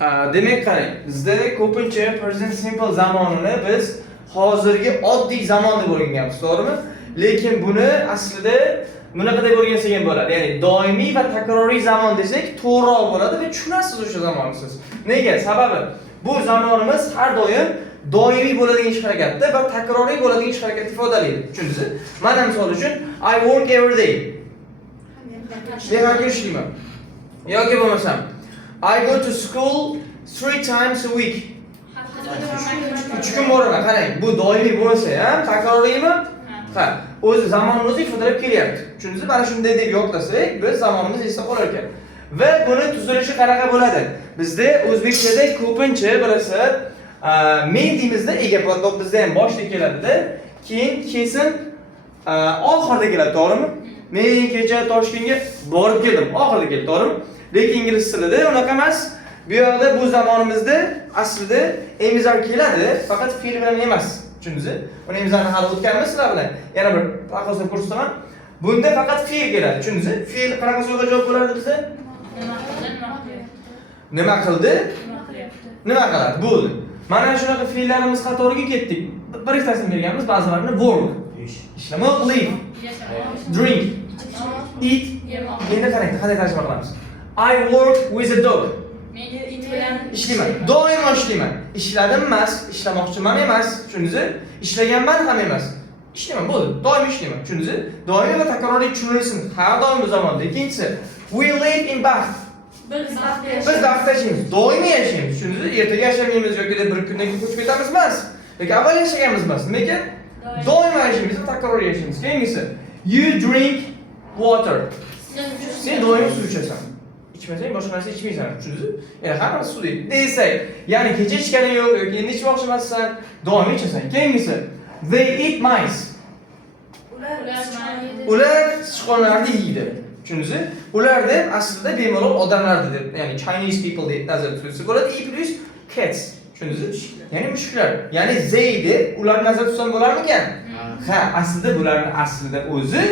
Demak qarang, bizda ko'pincha present simple zamonini biz hozirgi oddiy zamon deb o'rganganmiz, to'g'rimi? Lekin buni aslida bunaqa deb o'rgansak ham bo'ladi. Ya'ni doimiy va takroriy zamon desak to'g'riroq bo'ladi va tushunasiz o'sha zamonni siz. Nega? Sababi bu zamonimiz har doim doimiy bo'ladigan ish harakatda va takroriy bo'ladigan ish harakatni ifodalaydi. Tushundingizmi? Mana misol uchun I work every day. Men har kun ishlayman. Yoki bo'lmasam I go to school 3 times a week. 3 kun boraman. Qarang, bu doimiy bo'lsa ham takroriymi? Ha, o'zi zamonni o'zi ifodalab kelyapti. Tushundingizmi? Mana shunday deb yodlasak, biz zamonimiz esda qolar ekan. Va buni tuzilishi qanaqa bo'ladi? Bizda o'zbekchada ko'pincha bilasiz, men deymizda ega podlog bizda ham boshda keladi-da, keyin kesin oxirida keladi, to'g'rimi? Men kecha Toshkentga borib keldim, oxirida keldi, to'g'rimi? Lekin ingliz tilida unaqa emas. Bu yerda bu zamonimizda aslida emizar keladi, faqat fe'l bilan emas. Tushundingizmi? Uni emizarni hali o'tganmiz sizlar bilan. Yana bir taxossum kursdaman. Bunda faqat fe'l keladi, tushundingizmi? Fe'l qanaqa so'zga javob bo'lardi bizda? Nima qildi? Nima qiladi? Bo'ldi. Mana shunaqa fe'llarimiz qatoriga ketdik. Bir ikkitasini berganmiz, ba'zilarini work, ishlamoq, live, drink, eat. Endi qarang, qanday tarjima qilamiz? I work with a dog. Ishlayman. Doimo ishlayman. Ishladim emas, ishlamoqchiman emas. Tushundingizmi? Ishlaganman ham emas. Ishlayman, bo'ldi. Doim ishlayman. Tushundingizmi? Doimiy va takroriy tushunilsin. Har doim bu zamonda. Ikkinchisi, we live in Bath. Biz Bathda yashaymiz. Doimiy yashaymiz. Tushundingizmi? Ertaga yashamaymiz yoki bir kundan keyin ko'chib ketamiz emas. Yoki avval yashaganmiz emas. Nimaga? Doimo yashaymiz, takroriy yashaymiz. Keyingisi, you drink water. Sen doim suv ichasan. İçmesang boshqa narsa ichmaysan, tushundingizmi? Ya'ni hammasi suv deydi. Desak, ya'ni kecha ichganing yo'q yoki endi ichmoqchi emassan, doim ichasan. Keyingisi, they eat mice. Ular sichqonlarni yeydi. Tushundingizmi? Ular deb aslida bemalol odamlardi deb, ya'ni Chinese people deb nazarda tutsa bo'ladi. E plus cats. Tushundingizmi? Ya'ni mushuklar. Ya'ni they deb ularni nazarda tutsam bo'larmikan? Ha, aslida bularni aslida o'zi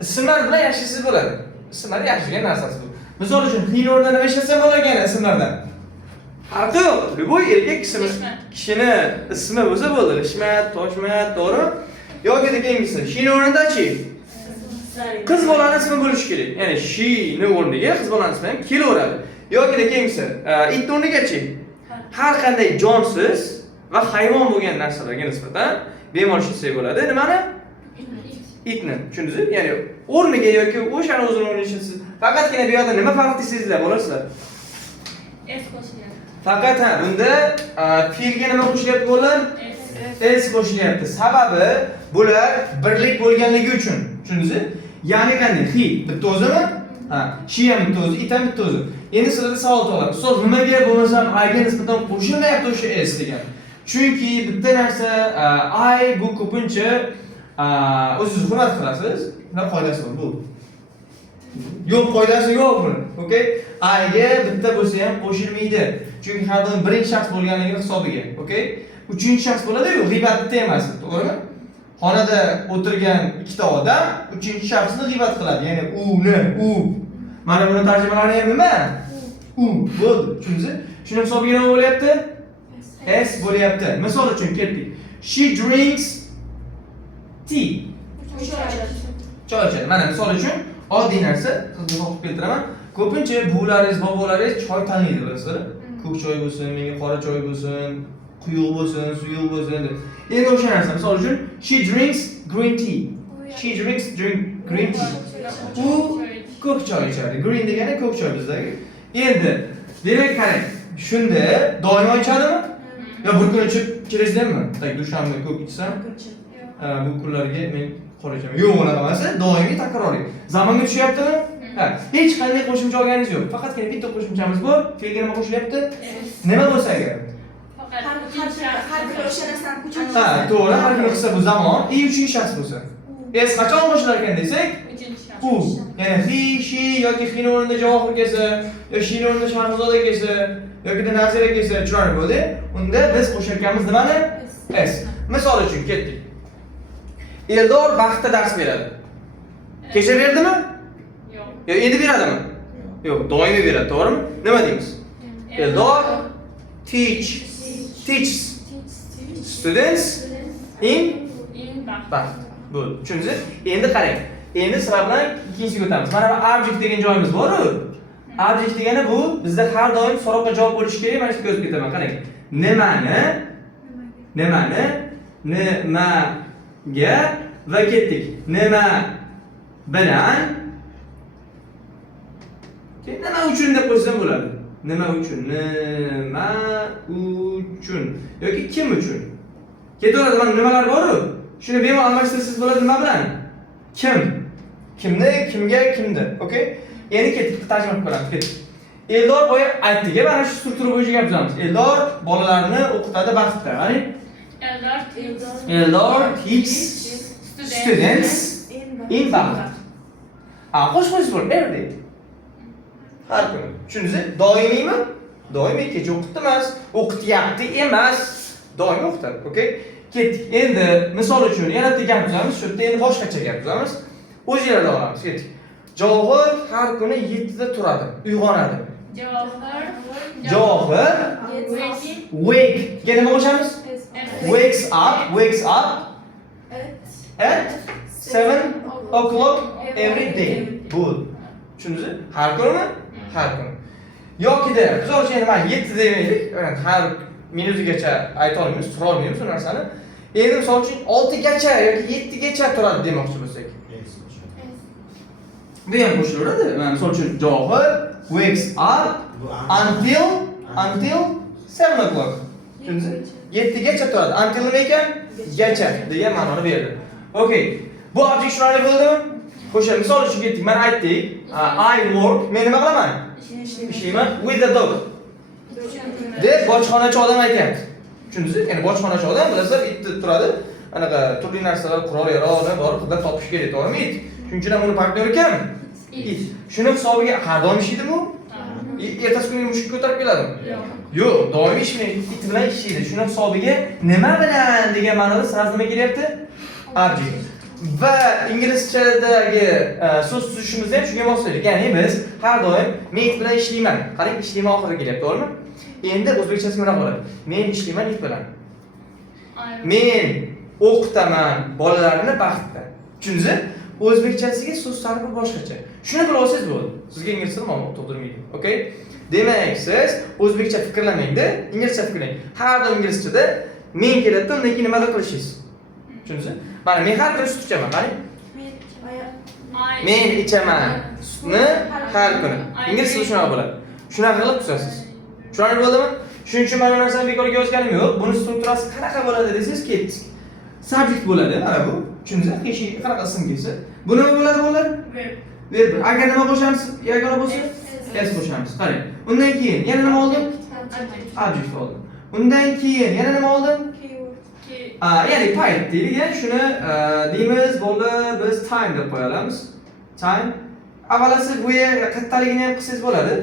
ismlar bilan yashashsiz bo'ladi. Ismlar yashagan narsasi bu. Misol uchun xiyl o'rnida nima ishlasam bo'lagan ismlardan? Farqi yo'q. Любой erkak kishini ismi bo'lsa bo'ldi. Ishmat, Toshmat, to'g'rimi? Yoki degangisi, shini o'rnidachi? Qiz bolaning ismi bo'lishi kerak. Ya'ni shini o'rniga qiz bolaning ismi ham kelaveradi. Yoki degangisi, it o'rnigachi? Har qanday jonsiz va hayvon bo'lgan narsalarga nisbatan bemalol ishlatsak bo'ladi. Nimani? Itni. Tushundingizmi? Ya'ni o'rniga yoki o'shani o'zini o'rniga ishlatasiz. Faqatgina bu yerda nima farq deysizlar bo'lasizlar? S qo'shilyapti. Faqat bunda fe'lga nima qo'shilyapti bo'lar? S qo'shilyapti. Sababi bular birlik bo'lganligi uchun. Tushundingizmi? Ya'ni qanday? He bitta o'zimi? Ha, she ham bitta o'zi, it ham bitta o'zi. Endi sizlarga savol tug'iladi. Ustoz, nimaga bo'lmasam I ga nisbatan qo'shilmayapti o'sha S degan? Chunki bitta narsa I bu ko'pincha o'zingiz hurmat qilasiz. Nima qoidasi bor bu? Yo'q, qoidasi yo'q buni. Okay? I ga bitta bo'lsa ham qo'shilmaydi. Chunki har doim birinchi shaxs bo'lganligi hisobiga. Okay? Uchinchi shaxs bo'ladi-yu, g'iybat bitta emas, to'g'rimi? Xonada o'tirgan ikkita odam uchinchi shaxsni g'iybat qiladi. Ya'ni u. Mana buni tarjimalari ham nima? U bo'ldi. Tushundingizmi? Shuni hisobiga nima bo'lyapti? S bo'lyapti. Misol uchun ketdik. She drinks tea. Choy ichadi. Mana misol uchun oddiy narsa, sizni o'qib keltiraman. Ko'pincha buvlaringiz, bobolaringiz choy tanlaydi, bilasizlar. Ko'k choy bo'lsin, menga qora choy bo'lsin, quyuq bo'lsin, suyuq bo'lsin deb. Endi o'sha narsa, misol uchun she drinks green tea. She drinks green tea. U ko'k choy ichadi. Green degani ko'k choy bizdagi. Endi demak qarang, shunda doimo ichadimi? Yo bir kun ichib kelasizmi? Tak dushanba ko'k ichsam, bu kunlarga men qora ichaman. Yo'q, unaqa emas, doimiy takroriy. Zamonga tushyaptimi? Ha, hech qanday qo'shimcha olganingiz yo'q. Faqatgina bitta qo'shimchamiz bor. Fe'lga nima qo'shilyapti? Nima bo'lsa agar? Har bir o'sha narsani uchinchi. Ha, to'g'ri, har bir qilsa bu zamon, uchinchi shaxs bo'lsa. S qachon qo'shilar ekan desak, u. Ya'ni he, she yoki xini o'rnida javohir kelsa, yoki shini o'rnida Shahzoda kelsa, yoki Nazira kelsa, tushunarli bo'ldi. Unda biz qo'shayotganimiz nimani? S. Misol uchun ketdik. Eldor vaqtda dars beradi. Kecha berdimi? Yo'q. Yo, endi beradimi? Yo'q, doimiy beradi, to'g'rimi? Nima deymiz? Eldor teaches students in baxt. Bu, tushundingiz? Endi qarang. Endi sizlar bilan ikkinchisiga o'tamiz. Mana bu object degan joyimiz bor-ku. Object degani bu bizda har doim so'roqqa javob bo'lishi kerak. Mana shu ko'zib ketaman. Qarang. Nimaga va ketdik. Nima bilan nima uchun deb qo'ysam bo'ladi. Nima uchun? Yoki kim uchun? Ketaveradi, mana nimalar bor-ku. Shuni bemalol almashtirsangiz bo'ladi nima bilan? Kim? Kimni, kimga, kimdi. Okay? Endi ketdik, tarjima qilib ko'ramiz. Ketdik. Eldor boya aytdik, mana shu struktura bo'yicha gapiramiz. Eldor bolalarni o'qitadi vaqtda. Qarang. Eldor teaches students in baxt. Qo'shib bo'l, every day. Har kuni. Tushundingizmi? Doimiymi? Doimiy, kecha o'qitdi emas, o'qityapti emas, doimiy o'qitadi. Okay? Ketdik. Endi misol uchun yana bitta gap buzamiz. Shu yerda endi boshqacha gap buzamiz. O'zingizlar olamiz. Ketdik. Javohir har kuni 7 da turadi, uyg'onadi. Javohir wake. Yana nima qo'shamiz? Wakes up at 7 o'clock every day. Bu. Tushundingizmi? Har kunmi? Har kun. Yoki-da biz o'sha nima 7 demaylik, har minutigacha ayta olmaymiz, tura olmaymiz bu narsani. Endi misol uchun 6 gacha yoki 7 gacha turadi demoqchi bo'lsak. Bu ham qo'shilaveradi. Misol uchun Javohir wakes up until 7 o'clock. Tushundingizmi? 7 gacha turadi. Until nima ekan? Gacha degan ma'noni berdi. Okay. Bu object tushunarli bo'ldimi? Xo'sh, misol uchun ketdik. Mana aytdik. I work. Men nima qilaman? Ishlayman with the dog. Deb bojxonachi odam aytayapti. Tushundingizmi? Ya'ni bojxonachi odam bilasizlar, it turadi. Anaqa turli narsalar, qurol yarog'ni borib qilib topish kerak, to'g'rimi? It. Shuning uchun ham uni partneri kim? It. Shuni hisobiga har doim ishlaydimi u? Ertasi kuni mushuk ko'tarib keladimi? Yo'q, doimiy ishlaydi, it bilan ishlaydi. Shuni hisobiga nima bilan degan ma'noda sizlar nima kelyapti? Object. Va inglizchadagi so'z tuzishimizni ham shunga moslashdik. Ya'ni biz har doim men it bilan ishlayman. Qarang, ishlayman oxiriga kelyapti, to'g'rimi? Endi o'zbekchasi mana bo'ladi. Men ishlayman it bilan. Men o'qitaman bolalarni baxtda. Tushundingizmi? O'zbekchasiga so'z tarkibi boshqacha. Shuni bilib olsangiz bo'ldi. Sizga ingliz tili ma'lumot tug'dirmaydi. Okay? Demak, siz o'zbekcha fikrlamangda, inglizcha fikrlang. Har doim inglizchada men keladi, undan keyin nima qilishingiz. Tushundingizmi? Mana men har kuni sut ichaman, qarang. Men ichaman sutni har kuni. Ingliz tili shunaqa bo'ladi. Shunaqa qilib tuzasiz. Tushunarli bo'ldimi? Shuning uchun mana bu narsani bekorga yozganim yo'q. Buni strukturasi qanaqa bo'ladi desangiz, ketdik. Subject bo'ladi, mana bu. Tushundingizmi? Hech qanaqa ism kelsa. Bu nima bo'ladi bolalar? Verb. Agar nima qo'shamiz, yagona bo'lsa, s qo'shamiz. Qarang. Undan keyin yana nima oldim? Object oldim. Undan keyin yana nima oldim? Ya'ni payt deydigan, shuni deymiz, bo'ldi, biz time deb qo'ya olamiz. Time. Avvalo siz bu yerga kattaligini ham qilsangiz bo'ladi.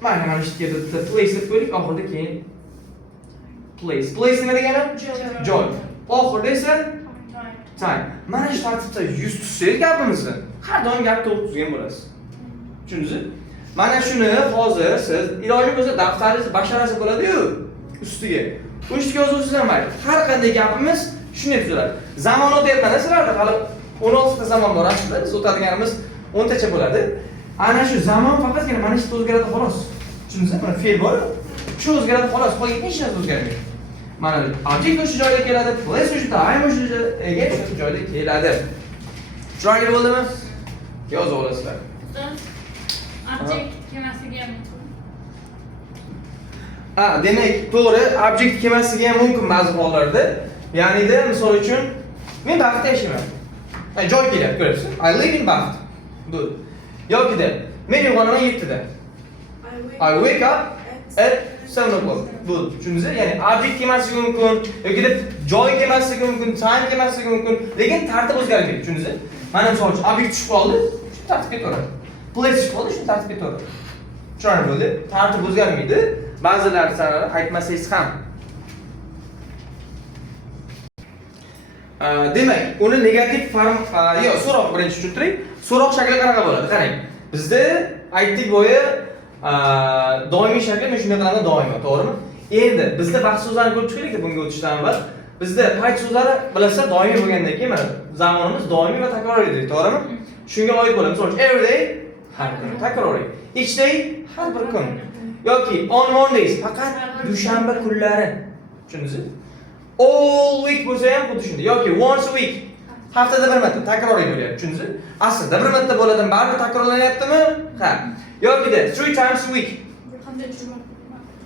Mana shu yerda place deb qo'ydik, oxirida keyin place. Place nima degani? Joy. Oxirida esa time. Mana shu tartibda 100 tutsangiz gapimizni, har doim gap to'g'ri tuzgan bo'lasiz. Tushundingizmi? Mana shuni hozir siz iloji bo'lsa daftaringiz basharasi bo'ladi-yu, ustiga. Ustiga yozuvsiz ham mayli. Har qanday gapimiz shunday tuziladi. Zamon o'tyapman, sizlarda hali 16 ta zamon bor aslida. Biz o'tadiganimiz 10 tacha bo'ladi. Ana shu zamon faqatgina mana shu o'zgaradi xolos. Tushundingizmi? Mana fe'l bor. Shu o'zgaradi xolos, qolgan hech narsa o'zgarmaydi. Mana object o'sha joyga keladi, place o'sha time o'sha joyga keladi. Tushunarli bo'ldimi? Yozib olasizlar. Object kemasligi ham mumkin. Demak, to'g'ri, object kemasligi ham mumkin ba'zi hollarda. Ya'ni-da, misol uchun, men Baxtda yashayman. Joy kelyapti, ko'ryapsiz? I live in Baxt. Bu. Yoki-da, men uyg'onaman 7 da. I wake up at 7 o'clock. Bu, tushundingizmi? Ya'ni object kemasligi mumkin, yoki-da joy kemasligi mumkin, time kemasligi mumkin, lekin tartib o'zgarmaydi, tushundingizmi? Mana misol uchun object tushib qoldi, shu tartibga to'g'ri. Place tushib qoldi, shu tartibga to'g'ri. Tushunarli bo'ldi? Tartib o'zgarmaydi. Ba'zilar sanalar aytmasangiz ham. Demak, uni negativ form, so'roq birinchi tushuntiring. So'roq shakli qanaqa bo'ladi? Qarang. Bizda aytdik bo'yi doimiy shakl men shunday qilaman doimo, to'g'rimi? Endi bizda vaqt so'zlarini ko'rib chiqaylik bunga o'tishdan avval. Bizda payt so'zlari bilasizlar doimiy bo'lgandan keyin mana zamonimiz doimiy va takroriy deydi, to'g'rimi? Shunga oid bo'ladi. Misol uchun every day har kun takroriy. Each day har bir kun. Yoki on Mondays faqat dushanba kunlari. Tushundingizmi? All week bo'lsa ham xuddi shunday. Yoki once a week haftada bir marta takroriy bo'lyapti. Tushundingizmi? Aslida bir marta bo'ladimi, baribir takrorlanyaptimi? Ha. Yoki-da 3 times a week.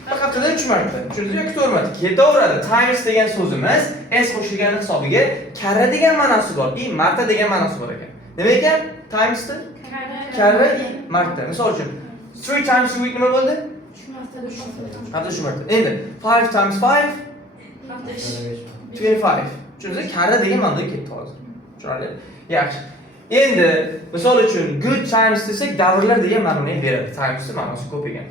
Haftada 3 marta. Tushundingizmi? Yoki 4 marta. Ketaveradi. Times degan so'zimiz s qo'shilgani hisobiga karra degan ma'nosi bor. Marta degan ma'nosi bor ekan. Nima ekan? Timesda karra marta. Misol uchun 3 times a week nima bo'ldi? Haftada 3 marta. Endi 5 times 5 25. Tushundingizmi? Karra degan ma'noda ketdi hozir. Tushunarli? Yaxshi. Endi misol uchun good times desak davrlar degan ma'noni beradi. Times ma'nosi ko'p ekan.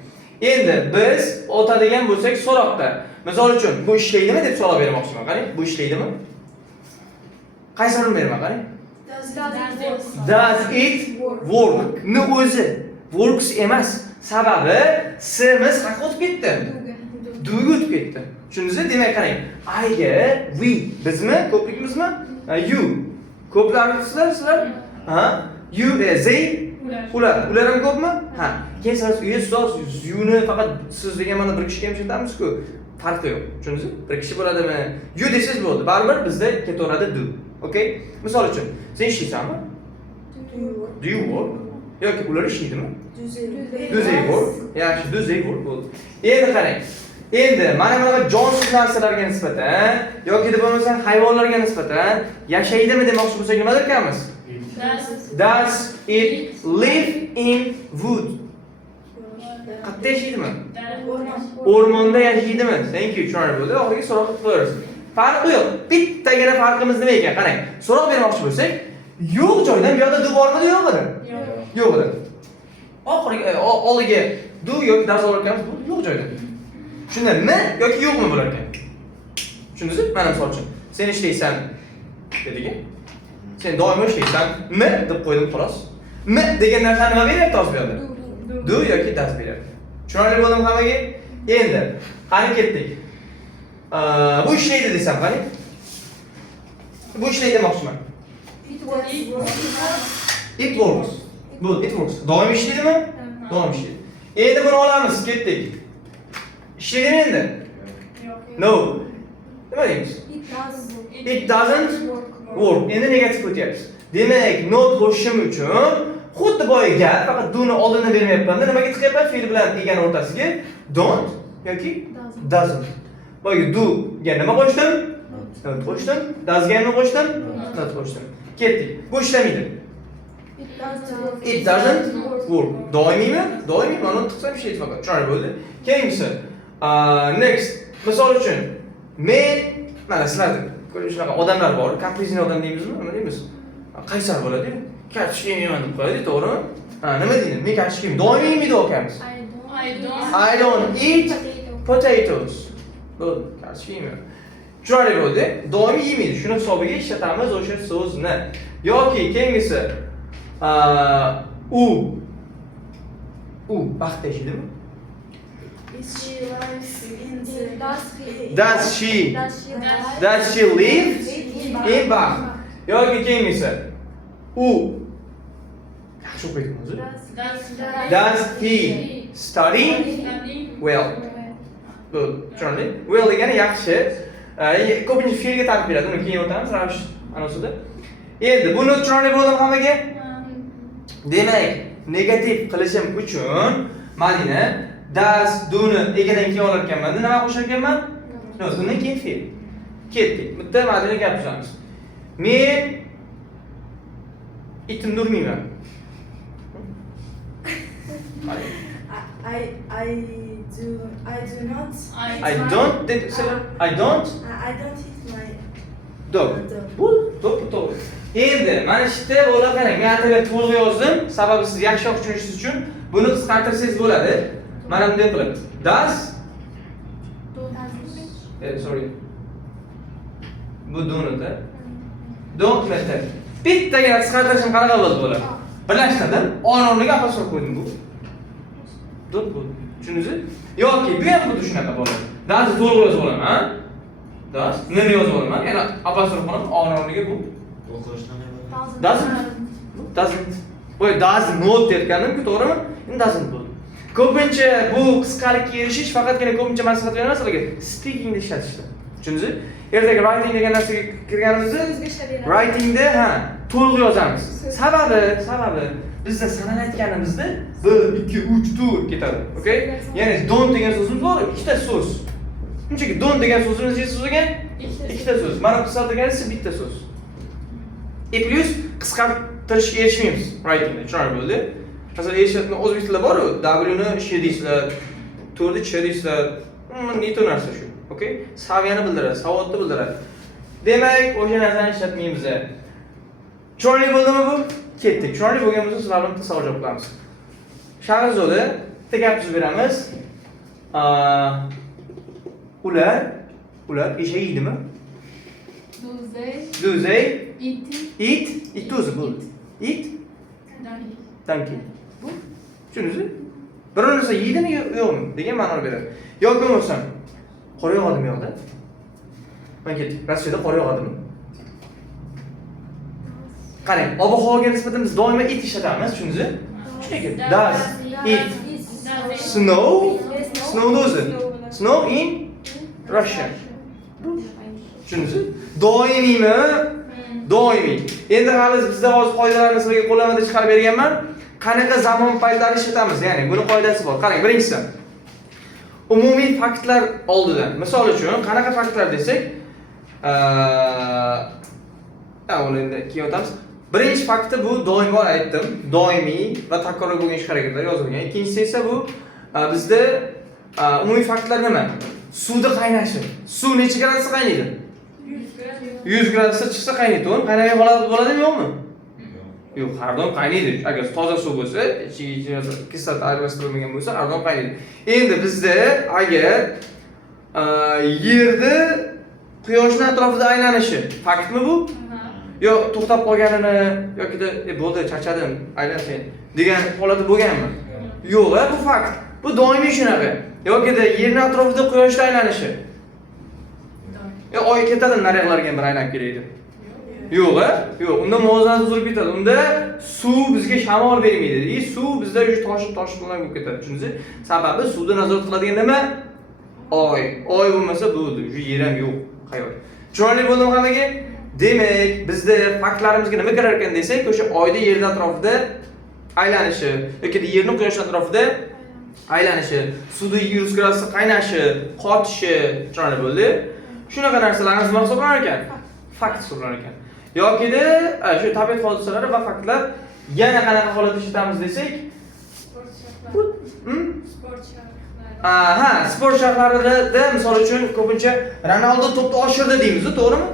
Endi biz o'tadigan bo'lsak so'roqda. Misol uchun bu ishlaydimi deb savol bermoqchiman. Qarang, bu ishlaydimi? Qaysirini beraman, qarang. Does it work? Ni o'zi works emas. Sababi simiz haqqa o'tib ketdi. Do'ga o'tib ketdi. Tushundingizmi? Demak, qarang. Iga we bizmi? Ko'pligimizmi? You. Ko'plarmisizlar sizlar? Ha? You they ular ham ko'pmi? Ha. Keyin siz you'ni faqat siz degan ma'noda bir kishiga ham ishlatamiz-ku. Farqi yo'q. Tushundingizmi? Bir kishi bo'ladimi? You desangiz bo'ldi. Baribir bizda ketaveradi do. Okay? Misol uchun, sen ishlaysanmi? Do you work? Yoki ular ishlaydimi? Do they work? Yaxshi, do they work bo'ldi. Endi qarang. Endi mana bunaqa jonsiz narsalarga nisbatan yoki deb bo'lmasa hayvonlarga nisbatan yashaydimi demoqchi bo'lsak nima derkanmiz? Does it live in wood? Qayerda yashaydimi? O'rmonda yashaydimi? Thank you, tushunarli bo'ldi. Oxirgi so'roq qo'yamiz. Farqi yo'q. Bittagina farqimiz nima ekan? Qarang. So'roq bermoqchi bo'lsak, yo'q joydan bu yoqda do bormi, yo'q edi? Yo'q edi. Oxirgi oldiga do yoki does olarkanmiz, bu yo'q joyda. Shundami yoki yo'qmi bo'lar ekan? Tushundingizmi? Mana misol uchun, sen ishlaysan dedik. Sen doimo ishlaysanmi deb qo'ydim xolos. Mi degan narsa nima beryapti hozir bu yerda? Do yoki does beryapti. Tushunarli bo'ldimi hammaga? Endi qani ketdik. Bu ishlaydi desam qani? Bu ishlaydi demoqchiman. It works. Bu it works. Doim ishlaydimi? Doim ishlaydi. Endi buni olamiz, ketdik. İşledin endi? No. Nima deymiz? It doesn't work. Endi negativ o'tyapmiz. Demak, not qo'shishim uchun xuddi boyiga faqat do'ni oldini bermayapman. Nimaga tiqyapman? Fe'l bilan degan o'rtasiga don't yoki doesn't. Boyiga do ga nima qo'shdim? Not qo'shdim. Does ga nima qo'shdim? Not qo'shdim. Ketdik. Bu ishlamaydi. It doesn't work. Doimiymi? Doimiy. Mana tiqsam ishlaydi faqat. Tushunarli bo'ldi. Keyingisi next. Misol uchun men mana sizlarda shunaqa odamlar bor, kaprizli odam deymizmi, nima deymiz? Qaysar bo'ladi. Kartoshka yeyman deb qo'yadi, to'g'rimi? Nima deydi? Men kartoshka yeyman. Doimiy yeydi o'kamiz. I don't eat potatoes. Bo'ldi, kartoshka yeyman. Tushunarli bo'ldi. Doimiy yemaydi. Shuni hisobiga ishlatamiz o'sha so'zni. Yoki keyingisi u vaqtda ishlaydimi? Does she live in Bath? Yoki keyingisi u yaxshi o'qiydi o'zi. Does he study well? Bu tushunarli. Well degani yaxshi. Ko'pincha fe'lga ta'rif beradi. Uni keyin o'tamiz ravish anosida. Endi buni tushunarli bo'ldimi hammaga? Demak, negativ qilishim uchun Madina does do'ni egadan keyin olar ekanman. Nima qo'shar ekanman? Yo'q, undan keyin fe'l. Ketdik. Bitta Madina gap tuzamiz. Men itimni urmayman. I don't hit my dog. Bu to'g'ri. Endi mana shu yerda bo'la qarang. Men ataga to'g'ri yozdim. Sababi siz yaxshiroq tushunishingiz uchun buni qisqartirsangiz bo'ladi. Mana bunday qilib. Does sorry. Bu don'tda. Don't method. Bittagina qisqartirishim qanaqa bo'ladi? Birlashtirdim. O'rniga apostроf qo'ydim bu. Don't bo'ldi. Tushundingizmi? Yoki bu ham xuddi shunaqa bo'ladi. Das to'liq yozib olaman, ha? Das nima yozib olaman? Yana apostrof bilan o'rniga bu doesn't. Voy doesn't not deyotganim-ku, to'g'rimi? Endi doesn't bo'ldi. Ko'pincha bu qisqalikka erishish faqatgina ko'pincha maslahat beraman sizlarga speakingda ishlatishda. Tushundingizmi? Ertaga writing degan narsaga kirganimizda writingda to'liq yozamiz. Sababi bizda sanalayotganimizda 1 2 3 4 ketadi. Okay? Ya'ni don't degan so'zimiz bor, ikkita so'z. Shunchaki don't degan so'zimiz necha so'z ekan? Ikkita so'z. Mana qisqa deganisi bitta so'z. Plus qisqartirishga erishmaymiz writingda. Tushunarli bo'ldi? Masalan, eshitgan o'zbek tilida bor-ku, W ni sh deysizlar, 4 ni ch deysizlar. Neto narsa shu. Okay? Saviyani bildiradi, savodni bildiradi. Demak, o'sha narsani ishlatmaymiz. Tushunarli bo'ldimi bu? Ketdik. Tushunarli bo'lgan bo'lsa, sizlar bilan tasavvur javob qilamiz. Shahrizoda bitta gap tuzib beramiz. Ular eshak yeydimi? Do'zay. It o'zi bo'ldi. It donkey. Bu tushundingizmi? Bir narsa yeydimi yo'qmi degan ma'noni beradi. Yoki bo'lmasam qor yog'adimi yo'qda? Mana ketdik. Rossiyada qor yog'adimi? Qarang, ob-havoga nisbatan biz doimo it ishlatamiz, tushundingizmi? Shunday does it snow? Snow o'zi. Snow in Russia. Tushundingizmi? Doimiymi? Doimiy. Endi hali bizda hozir qoidalarni sizlarga qo'llamada chiqarib berganman. Qanaqa zamon paytlari ishlatamiz? Ya'ni buni qoidasi bor. Qarang, birinchisi umumiy faktlar oldidan. Misol uchun, qanaqa faktlar desak, uni endi keyin o'tamiz. Birinchi fakti bu doimo aytdim, doimiy va takroriy bo'lgan ish harakatlar yozilgan. Ikkinchisi esa bu bizda umumiy faktlar nima? Suvda qaynashi. Suv necha gradusda qaynaydi? 100 gradusda chiqsa qaynaydi, to'g'rimi? Qaynamay bo'ladimi, yo'qmi? Yo'q, har doim qaynaydi. Agar toza suv bo'lsa, ichiga kislorod aralashtirilmagan bo'lsa, har doim qaynaydi. Endi bizda agar yerda quyoshning atrofida aylanishi faktmi bu? Yo to'xtab qolganini yokida bo'ldi, charchadim, aylansin degan holati bo'lganmi? Yo'q, bu fakt. Bu doimiy shunaqa. Yokida yerning atrofida quyoshning aylanishi. Oy ketadi, naryoqlarga bir aylanib kelaydi. Yo'q, yo'q. Unda muvozanat buzilib ketadi. Unda suv bizga shamol bermaydi. Suv bizda toshib bilan bo'lib ketadi. Tushundingizmi? Sababi suvda nazorat qiladigan nima? Oy. Oy bo'lmasa bo'ldi. Shu yer ham yo'q. Qayoq? Tushunarli bo'ldimi hammaga? Demak, bizda faktlarimizga nima kirar ekan desak, o'sha oyda yerning atrofida aylanishi yoki yerning quyosh atrofida aylanishi, suvda 100 gradusda qaynashi, qotishi, tushunarli bo'ldi? Shunaqa narsalarni nima hisoblanar ekan? Fakt hisoblanar ekan. Yokida shu tabiat hodisalari va faktlar yana qanaqa holatda ishlatamiz desak, sport sharhlarida misol uchun ko'pincha Ronaldo to'pni oshirdi deymiz, to'g'rimi?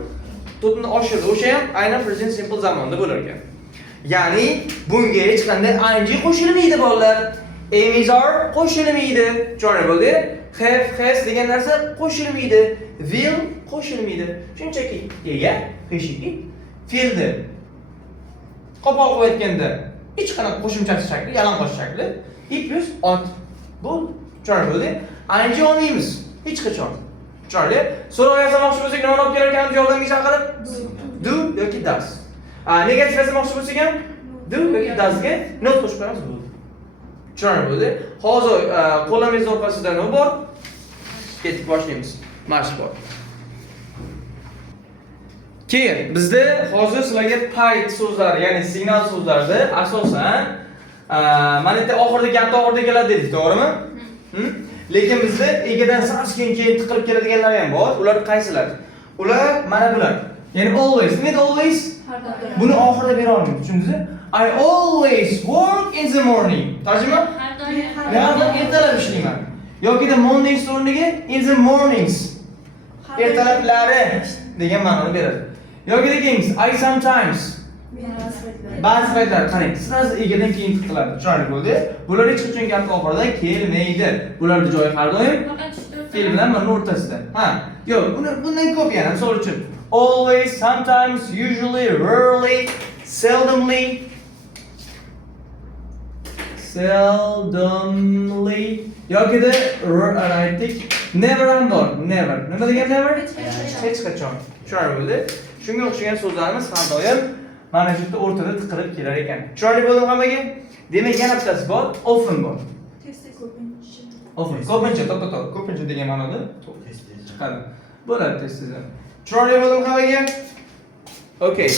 To'pni oshirdi. O'sha ham aynan present simple zamonda bo'lar ekan. Ya'ni bunga hech qanday ing qo'shilmaydi bolalar. Aim are qo'shilmaydi. Tushunarli bo'ldi? Have, has degan narsa qo'shilmaydi. Will qo'shilmaydi. Shunchaki ega, heshiki, fe'lni qo'pol qo'yayotganda hech qanaqa qo'shimchasi shakli, yalang'och shakli, it plus ot. Bo'ldi. Tushunarli bo'ldi? Ing olmaymiz hech qachon. Tushunarli? So'roq yasamoqchi bo'lsak, nima olib kelar ekanimiz yordamga chaqirib? Do yoki does. Negativ yasamoqchi bo'lsak ham do yoki does ga not qo'shib qo'yamiz bo'ldi. Tushunarli bo'ldi? Hozir qo'llamingiz orqasida nima bor? Ketib boshlaymiz. Marsh bor. Keyin bizda hozir sizlarga pipe so'zlari, ya'ni signal so'zlarida asosan mana bitta oxirida gapni oxirida keladi dedik, to'g'rimi? Lekin bizda egadan sal keyin tiqilib keladiganlar ham bor. Ular qaysilar? Ular mana bular. Ya'ni always. Nima always? Buni oxirida bera olmaymiz, tushundingizmi? I always work in the morning. Tarjima? Har doim. Har doim ertalab ishlayman. Yokida mornings o'rniga in the mornings. Ertalablari degan ma'noni beradi. Yoki deymiz I sometimes. Ba'zi paytlar qarang, siz egadan keyin tiqiladi. Tushunarli bo'ldi? Bular hech qachon gap oxirida kelmaydi. Bularning joyi har doim fe'l bilan mana o'rtasida. Yo'q, bundan ko'p yana. Misol uchun always, sometimes, usually, rarely, seldomly. seldomly yokida aytdik never ham bor. Never. Nima degan never? Hech qachon. Tushunarli bo'ldi. Shunga o'xshagan so'zlarimiz har doim mana shu yerda o'rtada tiqilib kelar ekan. Tushunarli bo'ldimi hammaga? Demak, yana bittasi bor, often bor. Often. Ko'pincha, to'xta. Ko'pincha degan ma'noda chiqadi. Bo'ladi tez-tez. Tushunarli bo'ldimi hammaga? Okay.